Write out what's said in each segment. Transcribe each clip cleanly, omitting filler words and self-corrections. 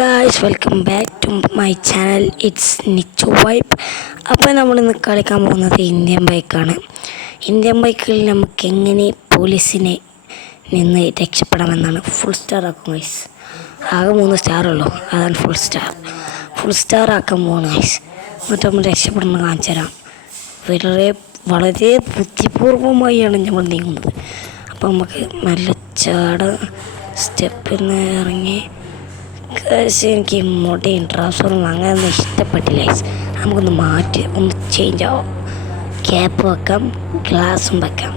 Guys, welcome back to my channel. It's Nichu vibe. അപ്പോൾ നമ്മളിന്ന് കളിക്കാൻ പോകുന്നത് ഇന്ത്യൻ ബൈക്കാണ്. ഇന്ത്യൻ ബൈക്കിൽ നമുക്ക് എങ്ങനെ പോലീസിനെ നിന്ന് രക്ഷപ്പെടാമെന്നാണ്. ഫുൾ സ്റ്റാർ ആക്കും ഗൈസ്. ആകെ 3 സ്റ്റാറുള്ളൂ, അതാണ് ഫുൾ സ്റ്റാർ ആക്കാൻ പോകുന്നു ഗൈസ്. എന്നിട്ട് നമ്മൾ രക്ഷപ്പെടുന്നത് കാണിച്ചു തരാം. വളരെ ബുദ്ധിപൂർവമായാണ് നമ്മൾ നീങ്ങുന്നത്. അപ്പോൾ നമുക്ക് നല്ല സ്റ്റെപ്പിൽ നിന്ന് ഇറങ്ങി. എനിക്ക് മുടയും ട്രാൻസ്ഫറും അങ്ങനെയൊന്നും ഇഷ്ടപ്പെട്ടില്ല. നമുക്കൊന്ന് മാറ്റി ഒന്ന് ചേഞ്ച് ആവാം. ക്യാപ്പ് വെക്കാം, ഗ്ലാസും വെക്കാം,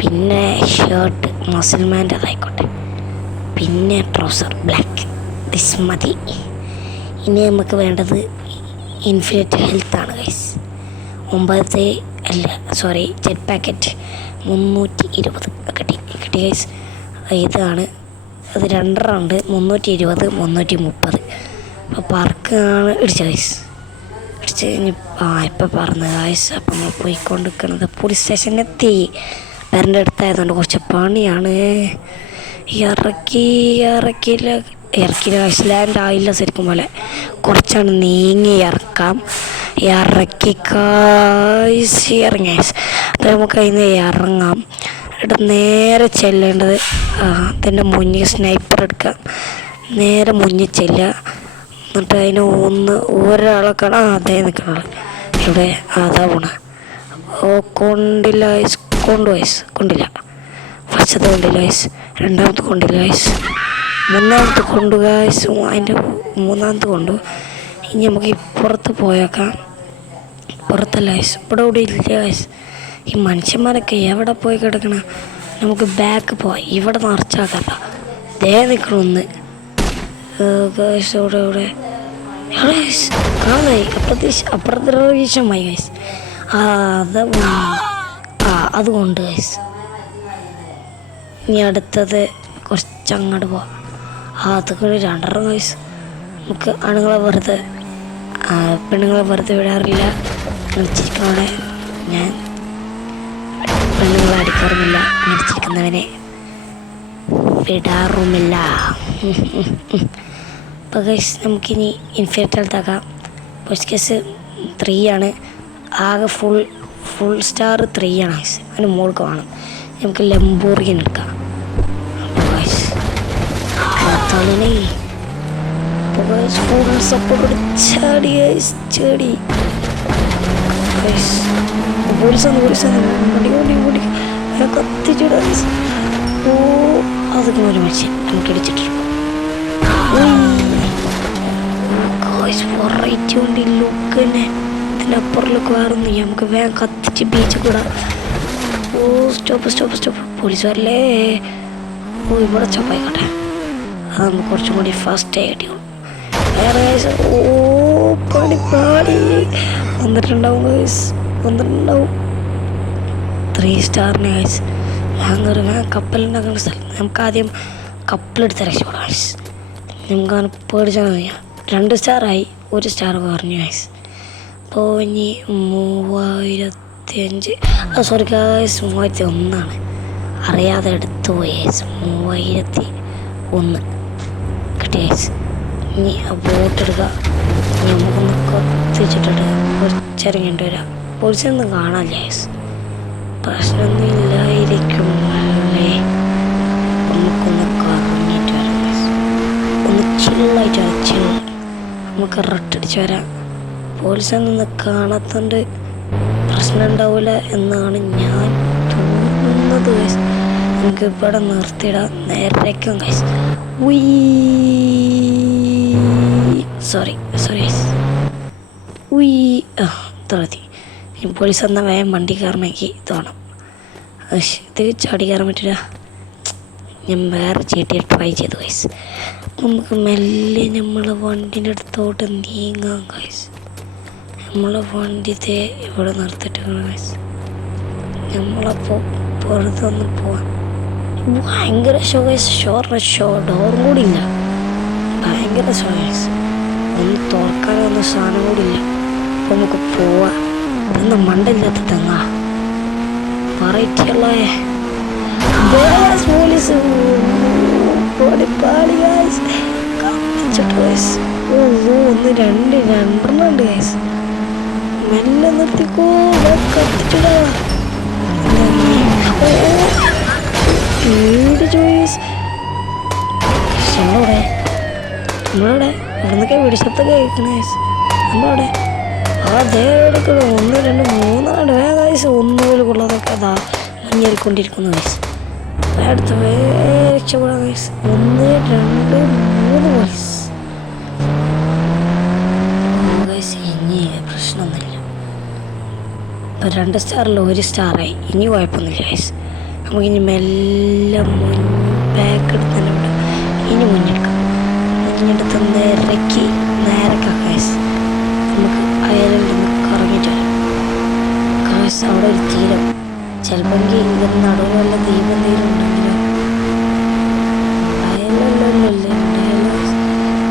പിന്നെ ഷർട്ട് മസിൽമാൻ്റെ അതായിക്കോട്ടെ, പിന്നെ ട്രൗസർ ബ്ലാക്ക്. ദിസ് മതി. ഇനി നമുക്ക് വേണ്ടത് ഇൻഫിനിറ്റ് ഹെൽത്താണ് ഗൈസ്. 9 ജെറ്റ് പാക്കറ്റ് 320 കിട്ടി ഗൈസ്. ഇതാണ് അത് 2 റൗണ്ട് 320 330. അപ്പോൾ പറക്കാണ് ഇടിച്ച ഗൈസ്. ഇടിച്ച് കഴിഞ്ഞ് ഇപ്പം പറഞ്ഞു ഗൈസ്. അപ്പം നമ്മൾ പോയിക്കൊണ്ടിരിക്കുന്നത് പോലീസ് സ്റ്റേഷനിലെത്തി. പേരൻ്റെ അടുത്തായതുകൊണ്ട് കുറച്ച് പണിയാണ്. ഇറക്കിയില്ല ഗൈസ്. ലാൻഡ് ആയില്ല ശരിക്കും പോലെ. കുറച്ചാണ് നീങ്ങി ഇറക്കാം. ഇറങ്ങി ഗൈസ്. അത് നമുക്ക് അതിൽ നിന്ന് ഇറങ്ങാം. എന്നിട്ട് നേരെ ചെല്ലേണ്ടത് അതിൻ്റെ മുന്നിൽ സ്നൈപ്പർ എടുക്കാം. നേരെ മുന്നിൽ ചെല്ലുക. എന്നിട്ട് അതിന് ഒരാളെ കാണാം. അതേ നിൽക്കണുള്ളൂ ഇവിടെ. അതാ പോണ. കൊണ്ടില്ല ഫസ്റ്റത്തെ കൊണ്ടില്ല ഗൈസ്. രണ്ടാമത്തെ കൊണ്ടില്ല ഗൈസ്. മൂന്നാമത്തെ കൊണ്ടു ഗൈസ്. അതിൻ്റെ മൂന്നാമത്തെ കൊണ്ടു. ഇനി നമുക്ക് ഇപ്പുറത്ത് പോയേക്കാം. പുറത്തല്ല ഗൈസ്, ഇവിടെ ഇല്ല ഗൈസ്. ഈ മനുഷ്യന്മാരൊക്കെ എവിടെ പോയി കിടക്കണം? നമുക്ക് ബാക്ക് പോവാം. ഇവിടെ നിറച്ചാക്കല്ല. ദേ നിൽക്കണമെന്ന് ഇവിടെ കാണായി അപ്രതീക്ഷിതമായി ഗൈസ്. അതുകൊണ്ട് ഗൈസ് ഇനി അടുത്തത് കുറച്ചങ്ങോട്ട് പോവാം. അതൊക്കെ 2 ഗൈസ്. നമുക്ക് പെണ്ണുങ്ങളെ വെറുതെ വിടാറില്ല. ചിരിക്കണോടെ ഞാൻ പെണ്ണുങ്ങളെ അടിക്കാറുമില്ല. ചിരിക്കുന്നവനെ വിടാറുമില്ല. അപ്പോൾ ഗൈസ് നമുക്കിനി ഇൻഫിനിറ്റ് ഹെൽത്താക്കാം. ഫസ്റ്റ് കേസ് 3 ആണ്. ആകെ ഫുൾ സ്റ്റാർ 3 ആണ് ഗൈസ്. അതിന് മുകൾക്ക് വേണം. നമുക്ക് ലംബോർഗിനി എടുക്കാം. അപ്പോൾ ഗൈസ് ഫുൾ സപ്പോർട്ട് ചാടി പോലീസ് വണ്ടി കത്തിച്ചിട. അതൊക്കെ ഒരു മനുഷ്യൻ നമുക്ക് ഇടിച്ചിട്ടുണ്ട്. വെറൈറ്റി കൊണ്ട് ഈ ലുക്ക് തന്നെ. ഇതിനപ്പുറം ലുക്ക് വേറൊന്നും നമുക്ക് വേഗം കത്തിച്ച് ബീച്ചിൽ കൂടാം. സ്റ്റോപ്പ് പോലീസ് വരല്ലേ. ഇവിടെ സ്റ്റോപ്പായിക്കോട്ടെ. അത് നമുക്ക് കുറച്ചും കൂടി ഫാസ്റ്റ് കിട്ടിയോളൂ. പണി വന്നിട്ടുണ്ടാവും 3 സ്റ്റാറിന് ഗൈസ്. കപ്പലുണ്ടാക്കുന്ന സ്ഥലം. നമുക്ക് ആദ്യം കപ്പലെടുത്ത് രക്ഷപ്പെടാം ഗൈസ്. നമുക്കങ്ങനെ പേടിച്ചാൽ മതി. 2 സ്റ്റാറായി, 1 സ്റ്റാർ കുറഞ്ഞു ഗൈസ്. അപ്പോൾ ഇനി 3005 ഗൈസ്. 3001 ആണ്. അറിയാതെ എടുത്തു പോയി ഗൈസ്. 3001 കിട്ടി ഗൈസ്. ഇനി ആ ബോട്ട് എടുക്കുക. നമുക്കൊന്ന് കത്തിച്ചിട്ടിട്ട് കുറച്ചിറങ്ങിയിട്ട് വരാം. പോലീസൊന്നും കാണാനില്ല ഗൈസ്. പ്രശ്നമൊന്നും ഇല്ലായിരിക്കും അല്ലേ. നമുക്കൊന്ന് കറങ്ങിയിട്ട് വരാം ഗൈസ്. ഒന്ന് ചില്ലായിട്ട് വരാം. നമുക്ക് റട്ടടിച്ച് വരാം. പോലീസൊന്നും കാണാത്തതുകൊണ്ട് പ്രശ്നം ഉണ്ടാവില്ല എന്നാണ് ഞാൻ തോന്നുന്നത് ഗൈസ്. നമുക്ക് ഇവിടെ നിർത്തിയിടാം. നേരേക്കും ഗൈസ്. സോറി മതി. ഇനി പോലീസ് എന്നാൽ വേഗം വണ്ടി കയറണമെങ്കിൽ തോന്നും. ഇത് ചാടി കയറാൻ പറ്റില്ല. ഞാൻ വേറെ ചീട്ടി ട്രൈ ചെയ്തു ഗൈസ്. നമുക്ക് മെല്ലെ നമ്മളെ വണ്ടീൻ്റെ അടുത്തോട്ട് നീങ്ങാം ഗൈസ്. നമ്മളെ വണ്ടി ഇവിടെ നിർത്തിയിട്ട് ഗൈസ്. നമ്മളപ്പോൾ പുറത്ത് ഒന്ന് പോവാം. ഭയങ്കര ഷോ ഗൈസ്. ഡോറും കൂടി ഇല്ല. ഭയങ്കര ഷോ ഗൈസ്. ഒന്ന് തുറക്കാനൊന്നും സാധനം കൂടി ഇല്ല. അപ്പോൾ നമുക്ക് പോവാം. ഇന്ന് മണ്ടില്ലാത്ത തെങ്ങ പറയിട്ടുള്ള പോലീസ് കത്തിച്ചിട്ട് ഗൈസ്. ഓ ഓ ഒന്ന് രണ്ടെണ്ണം ഉണ്ട് ഗൈസ്. മെല്ലെ നിർത്തിക്കോ, കത്തിച്ചിടാ. പേടിച്ചു ഗൈസ്. നമ്മളവിടെ ഇവിടെ നിന്നൊക്കെ വെടിശബ്ദം കേൾക്കണ ഗൈസ്. നമ്മളവിടെ അതേ എടുക്കണം. 1 2 3 ഗൈസ്. ഒന്നുപോലും കൊള്ളാതൊക്കെ അതാ മഞ്ഞേറിക്കൊണ്ടിരിക്കുന്നു ഗൈസ്. അടുത്ത രക്ഷപ്പെടാം ഗൈസ്. 1 2 3 ഗൈസ്. ഗൈസ് ഇനി പ്രശ്നമൊന്നുമില്ല. ഇപ്പം 2 സ്റ്റാറിൽ 1 സ്റ്റാറായി. ഇനി കുഴപ്പമൊന്നുമില്ല ഗൈസ്. നമുക്കിനി മെല്ലെ ബാക്ക് എടുത്ത് തന്നെ വിടാം. ഇനി മുന്നെടുക്കാം. മുന്നെടുത്ത് നേരക്കാം ഗൈസ്. നമുക്ക് അയലിൽ നിന്ന് കറങ്ങിയിട്ട് വരാം ഗൈസ്. അവിടെ ഒരു തീരം, ചിലപ്പോൾ ഇതിന് നടുവ് വല്ല ദീപം തീരം ഉണ്ടെങ്കിലും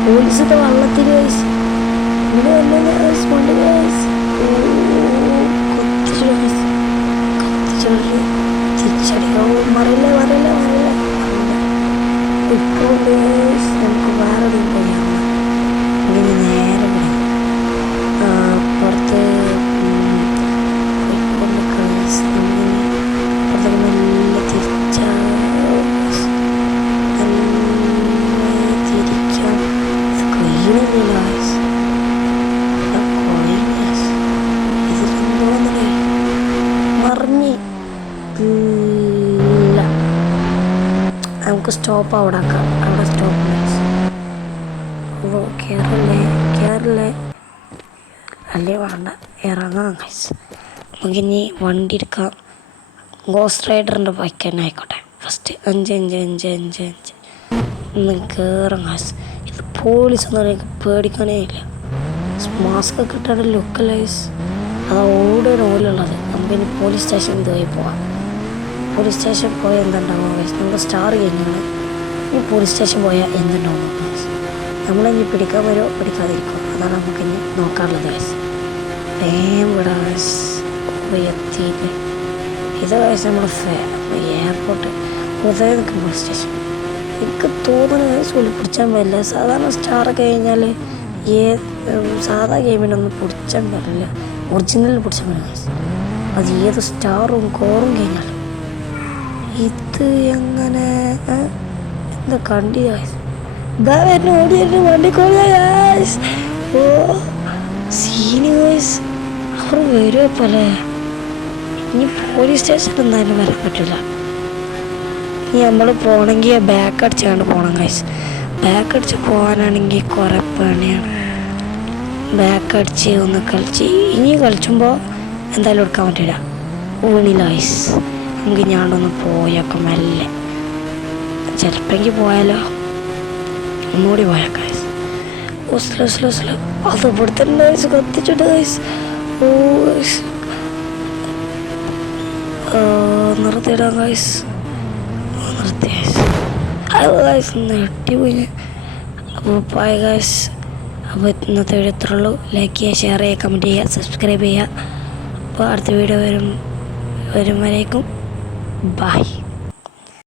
പോലീസിന്റെ വള്ളത്തിൽ ഗൈസ്. ഇവിടെ വല്ല ഗൈസ് കൊണ്ട് ഗൈസ് കത്തിച്ചു തിരിച്ചടിക്കാൻ മറിയില്ല. ഇപ്പോൾ ഗൈസ് നമുക്ക് വേറെ പോയാൽ ഇങ്ങനെ നേരെ പുറത്ത് പോയിക്കൊണ്ട് ഗൈസ്. പുറത്തേക്ക് നല്ല തിരിച്ചാൽ തിരിക്കാം. കഴിയുന്നില്ല ഗൈസ്. ഇതിലെന്തോന്നേ മറിഞ്ഞില്ല. നമുക്ക് സ്റ്റോപ്പ് അവിടെ ആക്കാം. അവിടെ സ്റ്റോപ്പ് ഗൈസ്. കയറില്ലേ അല്ലേ വേണ്ട, ഇറങ്ങാം ഗൈസ്. നമുക്കിനി വണ്ടി എടുക്കാം. ഗോസ്റ്റ് റൈഡറിൻ്റെ ബൈക്ക് തന്നെ ആയിക്കോട്ടെ. ഫസ്റ്റ് 5 ഒന്ന് കയറാം ഗൈസ്. ഇത് പോലീസൊന്നും എനിക്ക് പേടിക്കാനേ ഇല്ല. മാസ്ക് ഒക്കെ ഇട്ടാണ് ലുക്ക് ഗൈസ്. അത് ഓടുള്ളത്. നമുക്കിനി പോലീസ് സ്റ്റേഷൻ ഇതുവഴി പോവാം. പോലീസ് സ്റ്റേഷൻ പോയാൽ എന്തുണ്ടാവുക ഗൈസ്? നമുക്ക് സ്റ്റാർ കഴിഞ്ഞാണ്. ഇനി പോലീസ് സ്റ്റേഷൻ പോയാൽ എന്തുണ്ടാവുക ഗൈസ്? നമ്മളിനി പിടിക്കാൻ വരുമോ പിടിക്കാതിരിക്കുമോ? അതാണ് നമുക്കിനി നോക്കാറുള്ളത് ഗൈസ്. ഇവിടെ എത്തിയിട്ട് ഇത് ഗൈസ് നമ്മുടെ എയർപോർട്ട് ഉദയ നിൽക്കുന്ന പോലീസ് സ്റ്റേഷൻ. എനിക്ക് തോന്നുന്നു ഗൈസ് ഉള്ളിൽ പിടിച്ചാൽ പറ്റില്ല. സാധാരണ സ്റ്റാറൊക്കെ കഴിഞ്ഞാൽ സാധാ ഗെയിമിനൊന്നും പിടിച്ചാൽ പറ്റില്ല. ഒറിജിനൽ പിടിച്ചാൽ പറ്റില്ല ഗൈസ്. അത് ഏത് സ്റ്റാറും കോറും കഴിഞ്ഞാൽ ഇത് എങ്ങനെ എന്താ കണ്ടി ഗൈസ്. ഇതാ വരുന്ന ഓടി വണ്ടിക്കോളി ഗൈസ്. ഓ സീന് ഗൈസ്. അവർ വരുമല്ലേ? ഇനി പോലീസ് സ്റ്റേഷൻ എന്തായാലും വരാൻ പറ്റില്ല. ഇനി നമ്മൾ പോകണമെങ്കിൽ ബാക്ക് അടിച്ചാണ്ട് പോകണം ഗൈസ്. ബാക്ക് അടിച്ച് പോകാനാണെങ്കിൽ കുറേ പണിയാണ്. ബാക്ക് അടിച്ച് ഒന്ന് കളിച്ച് ഇനി കളിച്ചുമ്പോൾ എന്തായാലും എടുക്കാൻ പറ്റില്ല. ഊണില്ല ഗൈസ്. നമുക്ക് ഞാനൊന്ന് പോയേക്കാം മെല്ലെ. ചിലപ്പോൾ പോയാലോ ഒന്നുകൂടി പോയേക്കാം ഗൈസ്. ഓ സ്ലോ അത് ഇവിടുത്തെ ഗൈസ് കത്തിച്ചിട്ട് ഗൈസ്. ഓ ഗൈസ് നിർത്തിയിടാം ഗൈസ്. നിർത്തി ഗൈസ്. അത് ഗൈസ് നെട്ടിപ്പോയി. അപ്പോൾ പോയ ഗൈസ്. അപ്പോൾ ഇന്നത്തെ വീഡിയോ ഇത്രേ ഉള്ളൂ. ലൈക്ക് ചെയ്യുക, ഷെയർ ചെയ്യുക, കമൻറ്റ് ചെയ്യുക, സബ്സ്ക്രൈബ് ചെയ്യുക. അപ്പോൾ അടുത്ത വീഡിയോ വരും വരേക്കും. Bye.